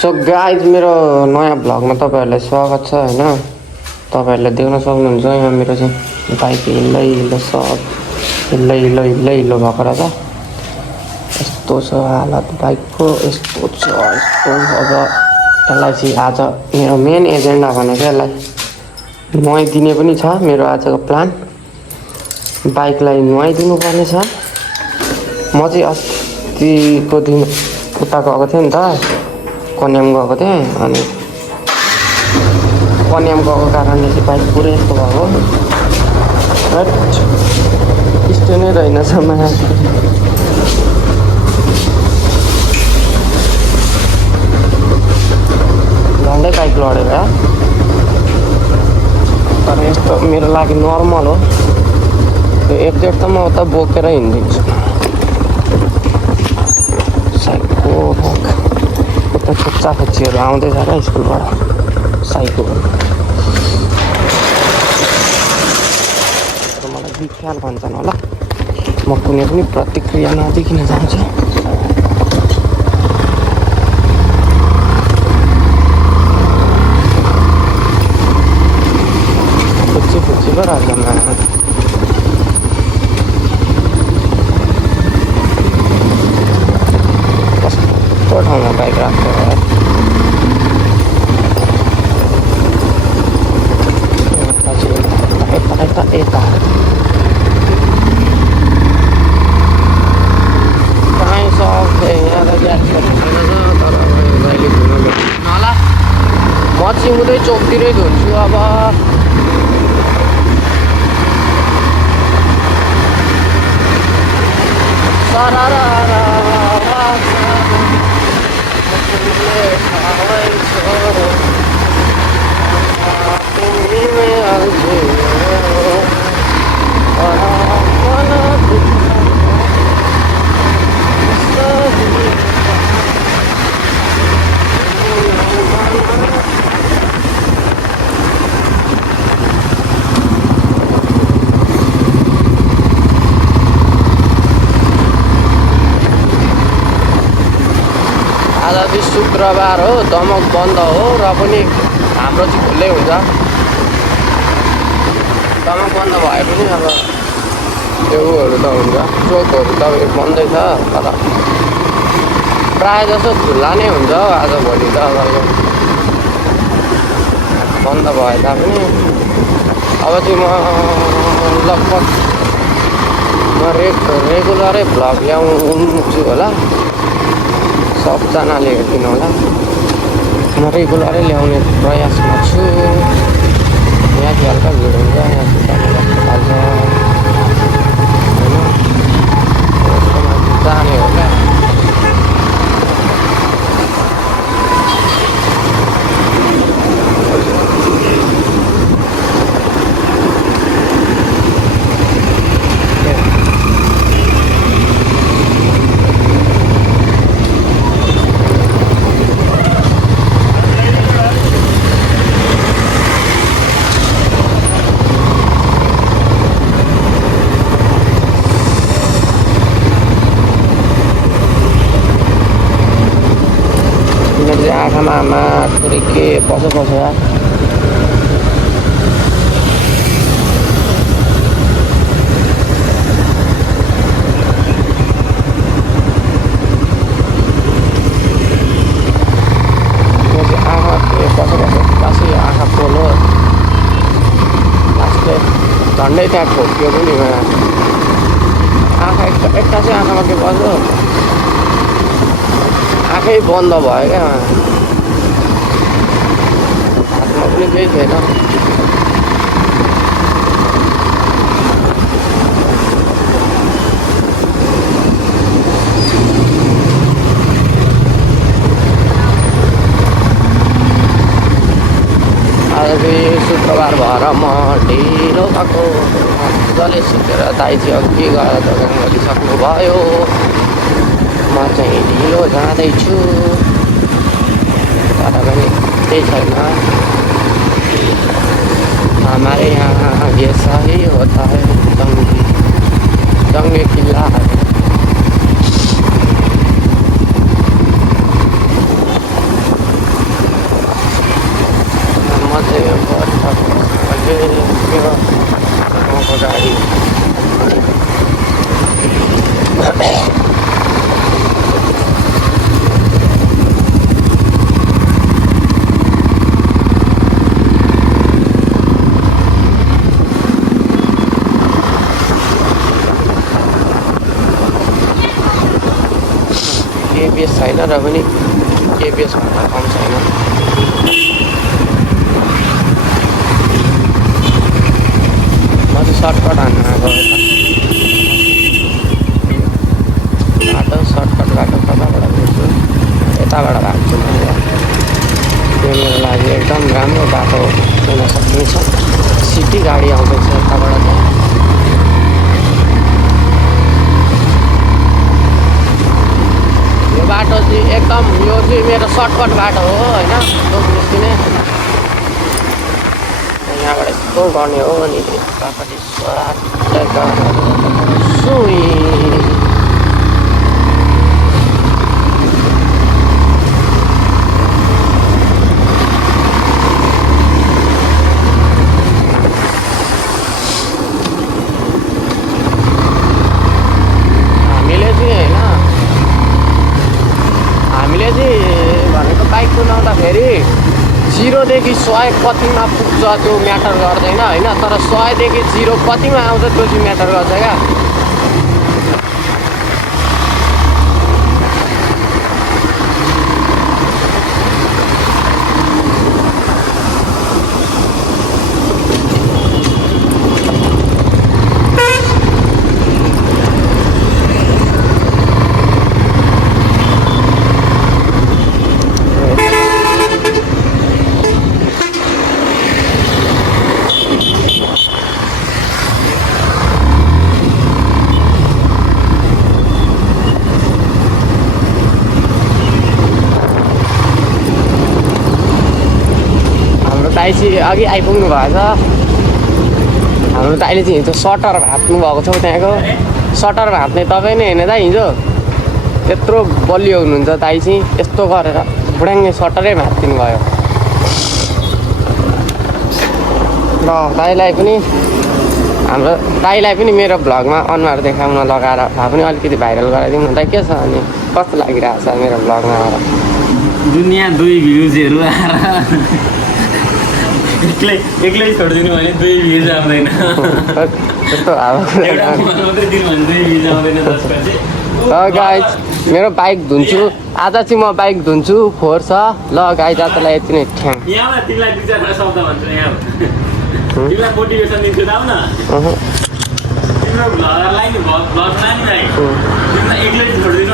So guys मेरो नयाँ भ्लगमा तपाईँहरूलाई स्वागत छ होइन। तपाईँहरूले देख्न सक्नुहुन्छ यहाँ मेरो चाहिँ बाइक हिल्लै हिल्लो सब हिल्लै हिल्लो भएको रहेछ। यस्तो छ हालत बाइकको, यस्तो छ यस्तो। अब यसलाई चाहिँ आज मेरो मेन एजेन्डा भनेको यसलाई नुहाइदिने पनि छ। मेरो आजको प्लान बाइकलाई नुहाइदिनु पर्ने छ। म चाहिँ अस्तिको दिन उता गएको थिएँ नि त, कन्याम गएको थिएँ। अनि कन्याम गएको कारणले चाहिँ बाइक पुरै यस्तो भएको। यस्तो नै रहेनछ माया। झन्डै बाइक लडेर, तर यस्तो मेरो लागि नर्मल हो। एक डेढ त म उता बोकेर हिँडिदिन्छु। साइकको उता खोच्चा खोच्चीहरू आउँदैछ क्या स्कुलबाट साइकल। मलाई विख्याल भन्छन् होला, म कुनै पनि प्रतिक्रिया नदिकन जान्छु। खोच्ची खोच्ची पो रहेछ माया। कस्तो ठाउँमा बाइक राख्छ यता यता कहीँ सक्थेँ यहाँ त ग्यास छैन छ। तर अहिले धुन भेट्नु होला। म चिमुदै चोकतिरै धुन्छु अब। आज चाहिँ शुक्रबार हो, दमक बन्द हो र पनि हाम्रो चाहिँ खुल्लै हुन्छ। दमक बन्द भए पनि अब त्योहरू त हुन्छ, चोकहरू त बन्दै छ। तर प्रायः जसो खुल्ला नै हुन्छ आजभोलि त। अब बन्द भए तापनि अब चाहिँ म लगभग रेगुलरै भ्लग ल्याउँछु होला। सबजनाले हेरिदिनु होला। म रेगुलरै ल्याउने प्रयासमा छु। यहाँ चाहिँ हल्का भिड हुन्छ, यहाँ चाहिँ होइन जाने हो क्या। आँखामा आमा थोरै के पस आँखा खासै आँखा पोलो लास्टै झन्डै त्यहाँ ठोक्यो पनि। आँखा एक्कासै आँखामा के पर्छ, आँखै बन्द भयो क्या। हातमा पनि केही थिएन। आज चाहिँ शुक्रबार भएर म ढिलो भएको मजाले सुतेर दाइ चाहिँ अघि गएर दोकान गरिसक्नुभयो। म चाहिँ ढिलो जाँदैछु, तर पनि केही छैन। हमारे यहाँ ये सही होता है जंग किल्ला है। छैन र पनि केबिएस भन्दा कम छैन। म चाहिँ सर्टकट हान्न आएको बाटो सर्टकट बाटो कताबाट भेट्छु यताबाट भाग्छु म। त्यो मेरो लागि एकदम राम्रो बाटो हुन सक्नेछ। सिटी गाडी आउँदैछ यताबाट चाहिँ। यो बाटो चाहिँ एकदम यो चाहिँ मेरो सर्टकट बाटो हो होइन, चोक निस्किने। यहाँबाट यस्तो गर्ने हो अनि यतापट्टि सुई भनेको बाइक कुदाउँदाखेरि 0देखि 100 कतिमा पुग्छ त्यो म्याटर गर्दैन होइन, तर 100देखि 0 कतिमा आउँछ त्यो चाहिँ म्याटर गर्छ क्या। दाइसी अघि आइपुग्नु भएछ। हाम्रो दाइले चाहिँ हिजो सटर भाँच्नु भएको छ त्यहाँको। सटर भाँच्ने तपाईँ नै होइन दाइ, हिजो त्यत्रो बलियो हुनुहुन्छ दाइ चाहिँ। यस्तो गरेर बुढाङ्गे सटरै भाँचिदिनु भयो। ल दाइलाई पनि हाम्रो दाइलाई पनि मेरो भ्लगमा अनुहार देखाउन लगाएर भए पनि अलिकति भाइरल गराइदिउँ न दाइ। के छ अनि कस्तो लागिरहेको छ मेरो भ्लगमा आएर? दुनियाँ 2 भ्युजहरू आएर एक्लै छोडिदिनु भने 2 भ्युज आउँदैन। त्यस्तो एउटा मात्रै दिनु भने 2 भ्युज आउँदैन त्यसपछि। गाइज मेरो बाइक धुन्छु आज चाहिँ म बाइक धुन्छु फोहोर छ। ल गाइज आजलाई यति नै ठ्याङ। यहाँबाट तिमीलाई 2-4 शब्द भन्छु यहाँ। तिमीलाई मोटिभेसन दिन्छु आऊ न। तिम्रो भ्लगरलाई नि भ्लग लाने भाइ तिमीलाई एक्लै छोडिदिनु